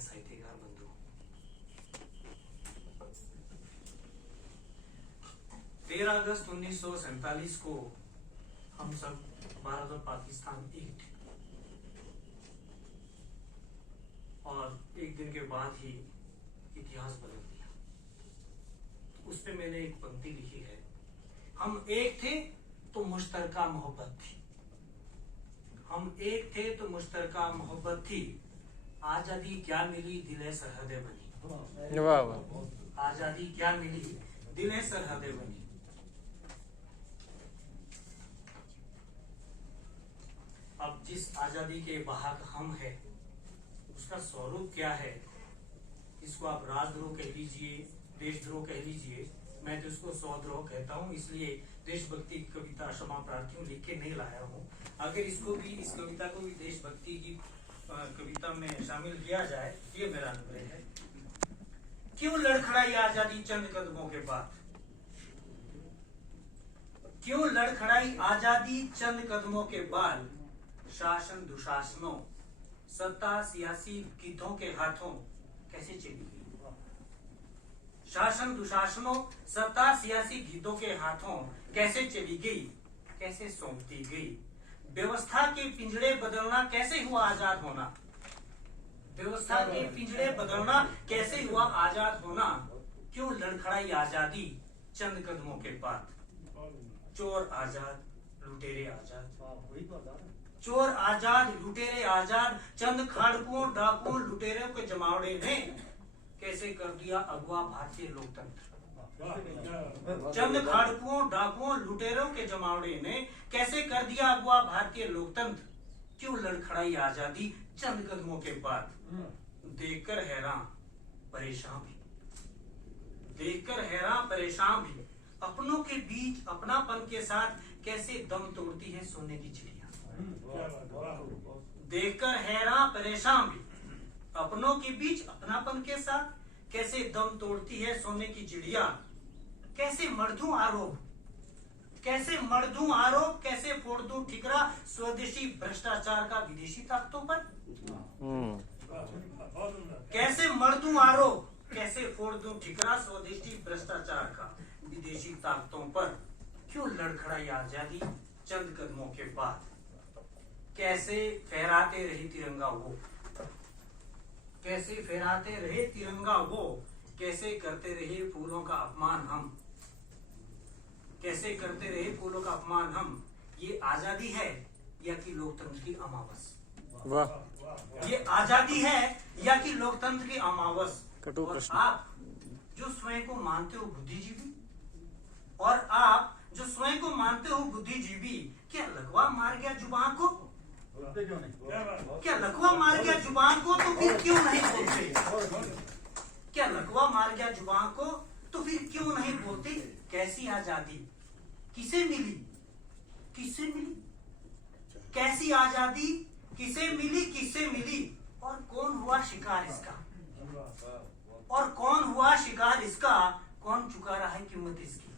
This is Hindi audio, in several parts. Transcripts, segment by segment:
साहित्यकार बंधुओं, 13 अगस्त 1947 को हम सब भारत और पाकिस्तान एक थे और एक दिन के बाद ही इतिहास बदल दिया। उस पे मैंने एक पंक्ति लिखी है, हम एक थे तो मुश्तरका मोहब्बत थी, हम एक थे तो मुश्तरका मोहब्बत थी, आजादी क्या मिली दिले सरहदें बनी। वाह वाह। आजादी क्या मिली दिले सरहदें बनी। अब जिस आजादी के वाहक हम हैं, उसका स्वरूप क्या है? इसको आप राजद्रोह कह लीजिए, देशद्रोह कह लीजिए, मैं तो इसको स्वद्रोह कहता हूँ। इसलिए देशभक्ति की कविता क्षमा प्रार्थी हूँ लिख के नहीं लाया हूँ। अगर इसको भी, इस कविता को भी देशभक्ति की कविता में शामिल किया जाए, ये मेरा अनुग्रह है। क्यों लड़खड़ाई आजादी चंद कदमों के बाद, क्यों लड़खड़ाई आजादी चंद कदमों के बाद, शासन दुशासनों सत्ता सियासी गिद्धों के हाथों कैसे चली गई। शासन दुशासनों सत्ता सियासी गिद्धों के हाथों कैसे चली गई, कैसे सौंप दी गई। व्यवस्था के पिंजड़े बदलना कैसे हुआ आजाद होना, व्यवस्था के पिंजड़े बदलना कैसे हुआ आजाद होना। क्यों लड़खड़ाई आजादी चंद कदमों के बाद, चोर आजाद लुटेरे आजाद, चोर आजाद लुटेरे आजाद, चंद खाड़कुओं डाकुओं लुटेरों के जमावड़े ने कैसे कर दिया अगवा भारतीय लोकतंत्र। चंद खाड़कुओं डाकुओं लुटेरों के जमावड़े ने कैसे कर दिया अगवा भारतीय लोकतंत्र। क्यों लड़खड़ाई आजादी चंद कदमों के बाद, देखकर हैरान परेशान भी, देखकर हैरान परेशान भी, अपनों के बीच अपनापन के साथ कैसे दम तोड़ती है सोने की चिड़िया। देखकर हैरान परेशान भी, अपनों के बीच अपनापन के साथ कैसे दम तोड़ती है सोने की चिड़िया। कैसे मर दूं आरोप, कैसे मर दूं आरोप, कैसे फोड़ दूं ठिकरा स्वदेशी भ्रष्टाचार का विदेशी ताकतों पर। कैसे मर दूं आरोप, कैसे फोड़ दूं ठिकरा स्वदेशी भ्रष्टाचार का विदेशी ताकतों पर। क्यों लड़खड़ाई आजादी चंद कदमों के बाद, कैसे फहराते रहे तिरंगा वो, कैसे फहराते रहे तिरंगा वो, कैसे करते रहे फूलों का अपमान हम, कैसे करते रहे फूलों का अपमान हम। ये आजादी है या कि लोकतंत्र की अमावस। वाह। ये आजादी है या कि लोकतंत्र की अमावस। कटु और प्रश्न। आप जो स्वयं को मानते हो बुद्धिजीवी, और आप जो स्वयं को मानते हो बुद्धिजीवी, क्या लकवा मार गया जुबान को, क्या लकवा मार गया जुबान को तो फिर क्यों नहीं बोलते। क्या लकवा मार गया जुबान को तो फिर क्यों नहीं बोलते। कैसी आजादी किसे मिली, किसे मिली, कैसी आजादी किसे मिली, किसे मिली, और कौन हुआ शिकार इसका, और कौन हुआ शिकार इसका। कौन चुका रहा है कीमत इसकी,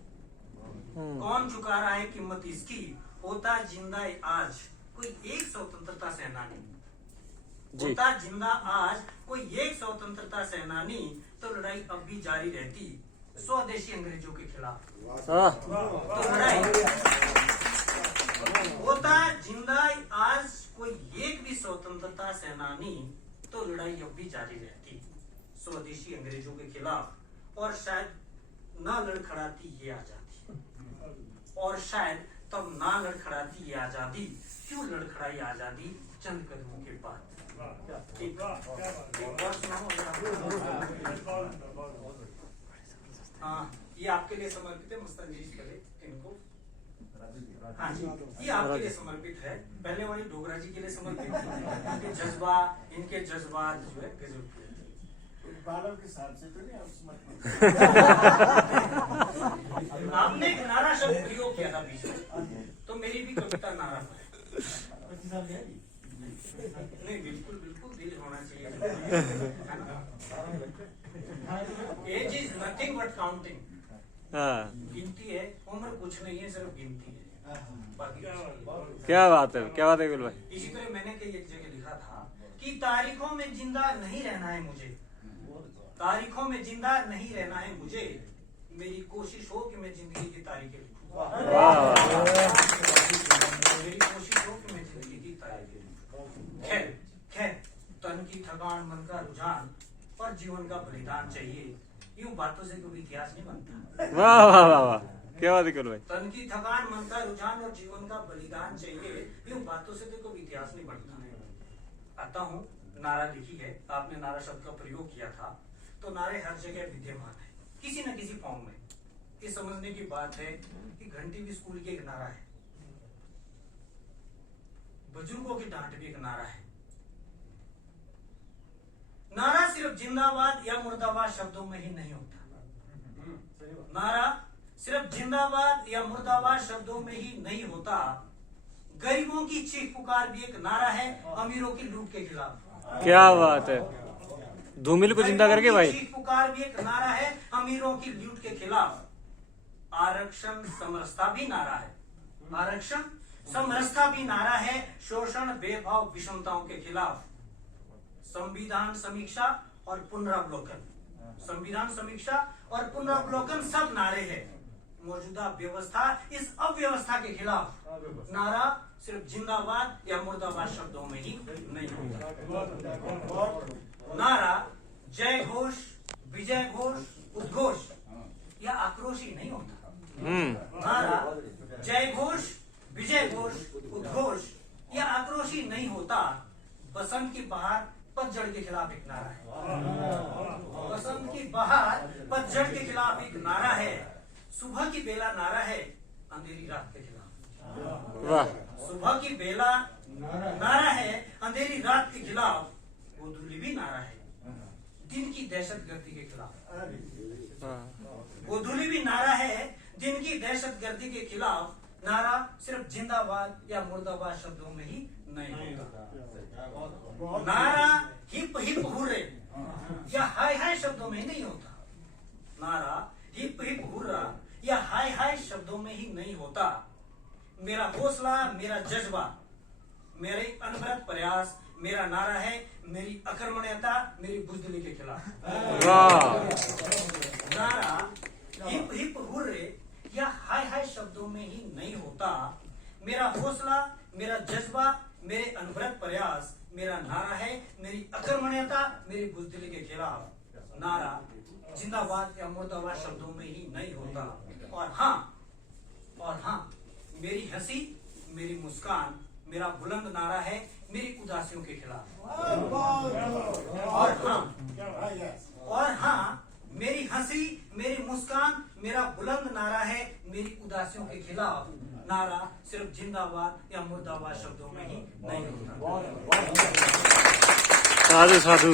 कौन चुका रहा है कीमत इसकी। होता जिंदा आज कोई एक स्वतंत्रता सेनानी, होता जिंदा आज कोई एक स्वतंत्रता सेनानी, तो लड़ाई अब भी जारी रहती स्वदेशी अंग्रेजों के खिलाफ। तो लड़ाई होता जिंदा आज कोई एक भी स्वतंत्रता सेनानी, तो लड़ाई अब भी जारी रहती स्वदेशी अंग्रेजों के खिलाफ। और शायद ना लड़खड़ाती ये आजादी, और शायद तब ना लड़खड़ाती ये आजादी। क्यों लड़खड़ाई आजादी चंद कदमों के बाद। एक और सुनाओ। हाँ, ये आपके लिए समर्पित है मस्तान जी, पहले इनको। हाँ जी, ये आपके लिए समर्पित है। पहले वाली डोगरा जी के लिए समर्पित है। इनके जज्बा, इनके जज्बात जो है गजब के। बालों के साथ से तो नहीं आप समर्पित। आपने एक नारा शब्द प्रयोग किया था बीच में, तो मेरी भी कविता नारा पर है। नहीं, बिल्कुल बिल्कुल दिल होना चाहिए। Age is nothing but counting. गिनती है, उम्र कुछ नहीं है, सिर्फ गिनती है। बाकी क्या बात है, क्या बात है गुल भाई। इसी तरह मैंने कई एक जगह लिखा था कि तारीखों में जिंदा नहीं रहना है मुझे, तारीखों में जिंदा नहीं रहना है मुझे, मेरी कोशिश हो कि मैं जिंदगी की तारीखें लिखूं। मेरी कोशिश हो कि मैं जिंदगी की तारीखें लिखूं। खैर खैर, तन की थकान, मन का रुझान और जीवन का बलिदान चाहिए, यूं बातों से कोई इतिहास नहीं बनता। वाह वाह वाह वाह, क्या बात है भाई। तन की थकान, मन का रुझान और जीवन का बलिदान चाहिए, यूं बातों से तो कोई इतिहास नहीं बनता। आता हूँ, नारा लिखी है, आपने नारा शब्द का प्रयोग किया था, तो नारे हर जगह विद्यमान है किसी न किसी फॉर्म में। ये समझने की बात है कि घंटी भी स्कूल की एक नारा है, बुजुर्गों की डांट भी एक नारा है। नारा सिर्फ जिंदाबाद या मुर्दाबाद शब्दों में ही नहीं होता, नारा सिर्फ जिंदाबाद या मुर्दाबाद शब्दों में ही नहीं होता, गरीबों की चीख पुकार भी एक नारा है अमीरों की लूट के खिलाफ। क्या बात है, धूमिल को जिंदा करके भाई। चीख पुकार भी एक नारा है अमीरों की लूट के खिलाफ। आरक्षण समरसता भी नारा है, आरक्षण समरसता भी नारा है शोषण, भेदभाव, विषमताओं के खिलाफ। संविधान समीक्षा और पुनरावलोकन, संविधान समीक्षा और पुनरावलोकन सब नारे हैं मौजूदा व्यवस्था, इस अव्यवस्था के खिलाफ। नारा सिर्फ जिंदाबाद या मुर्दाबाद शब्दों में ही नहीं होता। नारा जय घोष, विजय घोष, उद्घोष या आक्रोश ही नहीं होता। नारा जय घोष, विजय घोष, उद्घोष या आक्रोश ही नहीं होता। बसंत की बहार, पतझड़ के खिलाफ एक नारा है, बसंत की बहार, पतझड़ के खिलाफ एक नारा है। सुबह की बेला नारा है अंधेरी रात के खिलाफ। वाह, सुबह की बेला नारा है अंधेरी रात के खिलाफ। गोधूली भी नारा है दिन की दहशतगर्दी के खिलाफ। गोधूली भी नारा है दिन की दहशतगर्दी के खिलाफ। नारा सिर्फ जिंदाबाद या मुर्दाबाद शब्दों में ही नहीं होता। नारा हिप हिप हुर्रे या हाय हाय शब्दों में ही नहीं होता। नारा हिप हिप हुर्रा या हाय हाय शब्दों में ही नहीं होता। मेरा हौसला, मेरा जज्बा, मेरे अनवरत प्रयास, मेरा नारा है मेरी अकर्मण्यता, मेरी बुजदिली के खिलाफ। नारा हिप हिप हुर्रे या हाय हाय शब्दों में ही नहीं होता। मेरा हौसला, मेरा जज्बा, मेरे अनवरत प्रयास, मेरा नारा है मेरी अकर्मण्यता, मेरी बुजदिली के खिलाफ। नारा जिंदाबाद या मुर्दाबाद शब्दों में ही नहीं होता। और हाँ, मेरी हंसी, मेरी मुस्कान, मेरा बुलंद नारा है मेरी उदासियों के खिलाफ। और हाँ, मेरी हंसी, मेरी मुस्कान, मेरा बुलंद नारा है मेरी उदासियों के खिलाफ। नारा सिर्फ जिंदाबाद या मुर्दाबाद शब्दों में ही नहीं होता। साधु साधु।